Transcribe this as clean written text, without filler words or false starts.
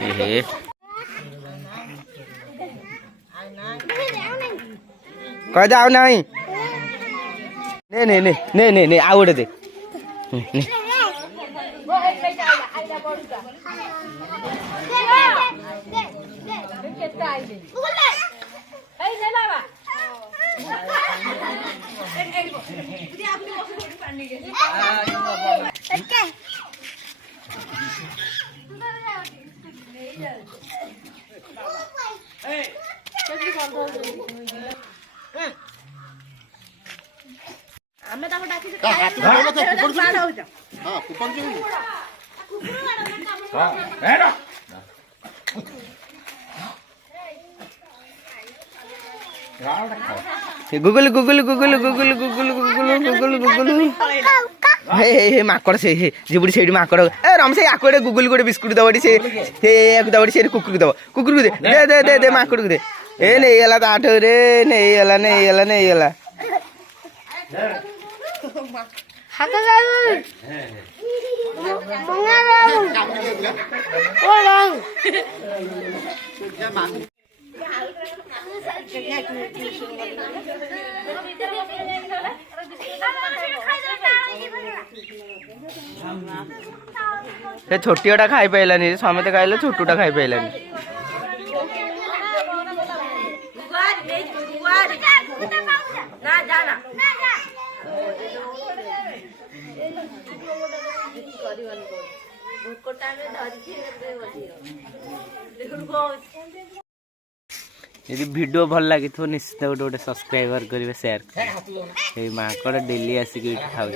ए कह जाओ नहीं ने आ गोटे दे गुगल गुगल गुगल गुगल गुगल गुगल गुगल गुगल हे माकड़ से जीबुड़ी से माकड़ ए रम से आको गुगल गोटे बिस्कुट दबड़ी से दबड़ी से कुकुर दब कुकुर को दे दे दे दे माकड़ को दे ए नहीं गला ताठ रे नहीं गला नहीं गला नहीं गला छोटियाटा खाई पाइलानी समते खाइले छोटूटा खाई पाइलानी यदि वीडियो भल लगी तो निश्चित गोटे गोटे सब्सक्राइबर करेंगे शेयर करेंगे माकड़ डेली आसिक खाऊ